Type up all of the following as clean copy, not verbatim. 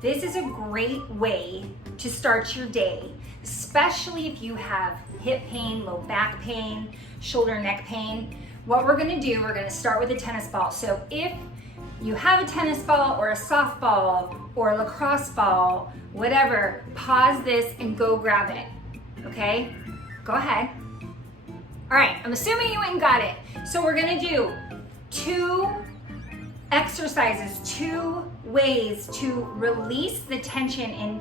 This is a great way to start your day, especially if you have hip pain, low back pain, shoulder, neck pain. What we're gonna do, we're gonna start with a tennis ball. So if you have a tennis ball or a softball or a lacrosse ball, whatever, pause this and go grab it, okay? Go ahead. All right, I'm assuming you went and got it. So we're gonna do 2 exercises, 2 ways to release the tension in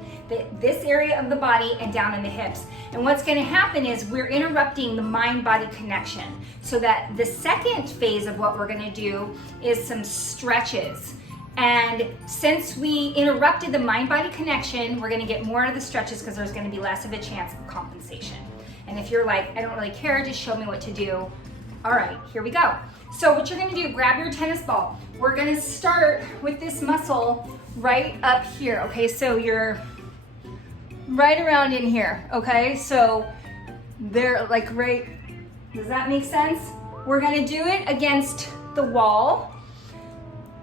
this area of the body and down in the hips. And what's gonna happen is we're interrupting the mind-body connection, so that the second phase of what we're gonna do is some stretches. And since we interrupted the mind-body connection, we're gonna get more out of the stretches because there's gonna be less of a chance of compensation. And if you're like, I don't really care, just show me what to do. All right, here we go. So what you're gonna do, grab your tennis ball. We're gonna start with this muscle right up here, okay? So you're right around in here, okay? So they're like right, does that make sense? We're gonna do it against the wall.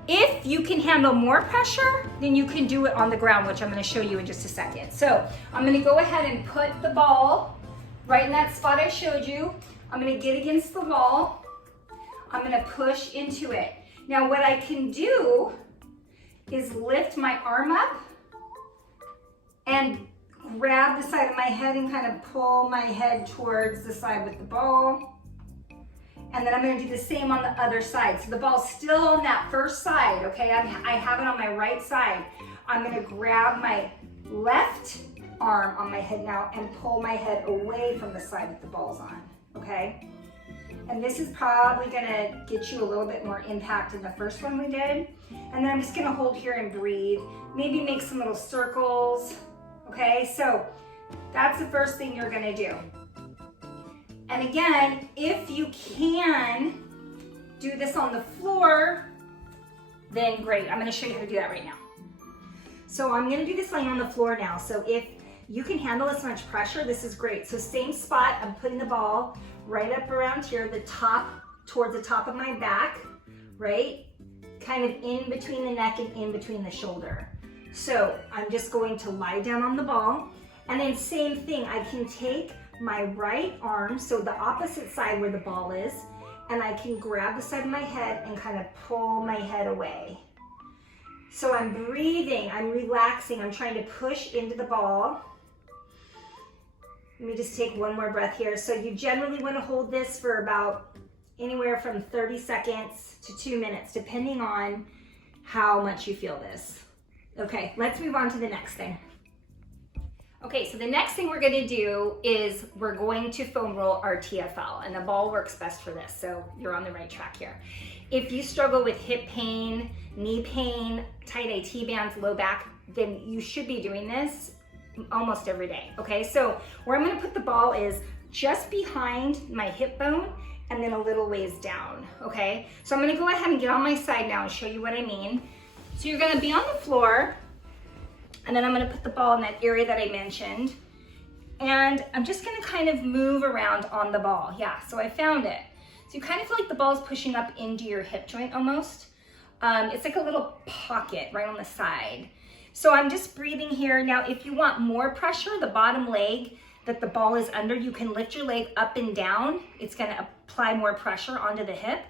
If you can handle more pressure, then you can do it on the ground, which I'm gonna show you in just a second. So I'm gonna go ahead and put the ball right in that spot I showed you. I'm gonna get against the wall. I'm gonna push into it. Now what I can do is lift my arm up and grab the side of my head and kind of pull my head towards the side with the ball. And then I'm gonna do the same on the other side. So the ball's still on that first side, okay? I have it on my right side. I'm gonna grab my left arm on my head now and pull my head away from the side that the ball's on, okay? And this is probably gonna get you a little bit more impact than the first one we did. And then I'm just gonna hold here and breathe. Maybe make some little circles, okay? So that's the first thing you're gonna do. And again, if you can do this on the floor, then great. I'm gonna show you how to do that right now. So I'm gonna do this laying on the floor now. So if you can handle this much pressure, this is great. So same spot, I'm putting the ball right up around here, the top, towards the top of my back, right? Kind of in between the neck and in between the shoulder. So I'm just going to lie down on the ball. And then same thing, I can take my right arm, so the opposite side where the ball is, and I can grab the side of my head and kind of pull my head away. So I'm breathing, I'm relaxing, I'm trying to push into the ball. Let me just take one more breath here. So you generally want to hold this for about anywhere from 30 seconds to 2 minutes, depending on how much you feel this. Okay, let's move on to the next thing. Okay, so the next thing we're gonna do is we're going to foam roll our TFL, and the ball works best for this, so you're on the right track here. If you struggle with hip pain, knee pain, tight IT bands, low back, then you should be doing this almost every day, okay? So where I'm gonna put the ball is just behind my hip bone and then a little ways down, okay? So I'm gonna go ahead and get on my side now and show you what I mean. So you're gonna be on the floor, and then I'm gonna put the ball in that area that I mentioned, and I'm just gonna kind of move around on the ball. Yeah, so I found it. So you kind of feel like the ball's pushing up into your hip joint almost. It's like a little pocket right on the side. So I'm just breathing here. Now, if you want more pressure, the bottom leg that the ball is under, you can lift your leg up and down. It's gonna apply more pressure onto the hip.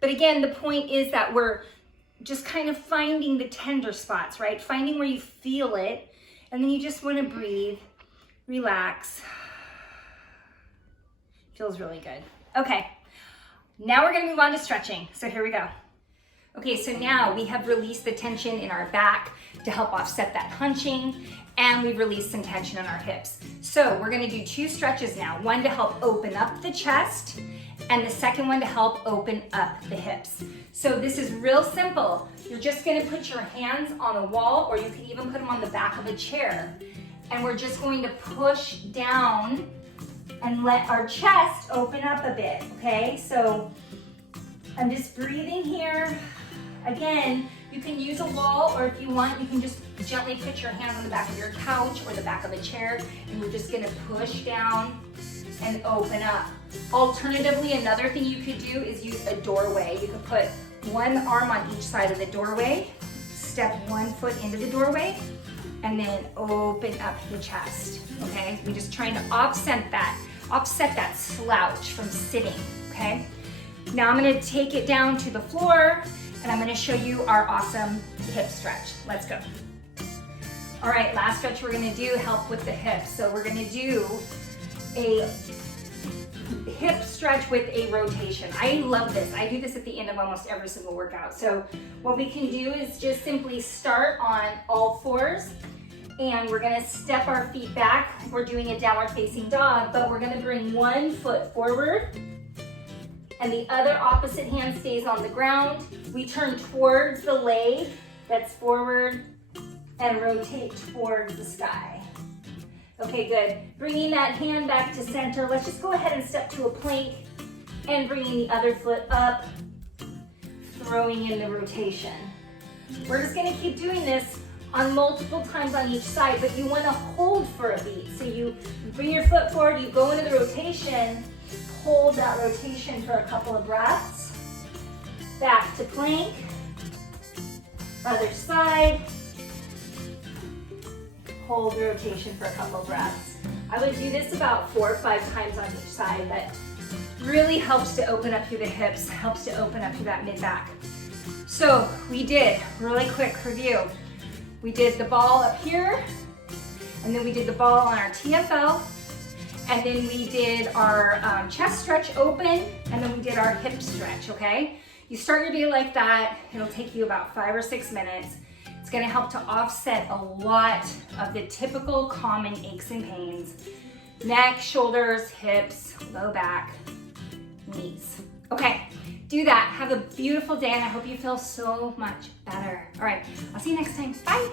But again, the point is that we're just kind of finding the tender spots, right? Finding where you feel it, and then you just wanna breathe, relax. Feels really good. Okay, now we're gonna move on to stretching. So here we go. Okay, so now we have released the tension in our back to help offset that hunching, and we've released some tension in our hips. So we're gonna do 2 stretches now, one to help open up the chest, and the second one to help open up the hips. So this is real simple. You're just gonna put your hands on a wall, or you can even put them on the back of a chair, and we're just going to push down and let our chest open up a bit, okay? So I'm just breathing here. Again, you can use a wall, or if you want, you can just gently put your hands on the back of your couch or the back of a chair, and you're just gonna push down and open up. Alternatively, another thing you could do is use a doorway. You could put one arm on each side of the doorway, step one foot into the doorway and then open up the chest, okay? We're just trying to offset that slouch from sitting, okay? Now I'm gonna take it down to the floor and I'm gonna show you our awesome hip stretch. Let's go. All right, last stretch we're gonna do, help with the hips. So we're gonna do a hip stretch with a rotation. I love this. I do this at the end of almost every single workout. So what we can do is just simply start on all fours and we're gonna step our feet back. We're doing a downward facing dog, but we're gonna bring one foot forward and the other opposite hand stays on the ground. We turn towards the leg that's forward and rotate towards the sky. Okay, good. Bringing that hand back to center. Let's just go ahead and step to a plank and bringing the other foot up, throwing in the rotation. We're just gonna keep doing this on multiple times on each side, but you wanna hold for a beat. So you bring your foot forward, you go into the rotation, hold that rotation for a couple of breaths, back to plank, other side, hold the rotation for a couple of breaths. I would do this about 4 or 5 times on each side. That really helps to open up through the hips, helps to open up through that mid-back. So we did, really quick review. We did the ball up here, and then we did the ball on our TFL, and then we did our chest stretch open, and then we did our hip stretch, okay? You start your day like that, it'll take you about 5 or 6 minutes. It's gonna help to offset a lot of the typical common aches and pains. Neck, shoulders, hips, low back, knees. Okay, do that. Have a beautiful day and I hope you feel so much better. All right, I'll see you next time. Bye.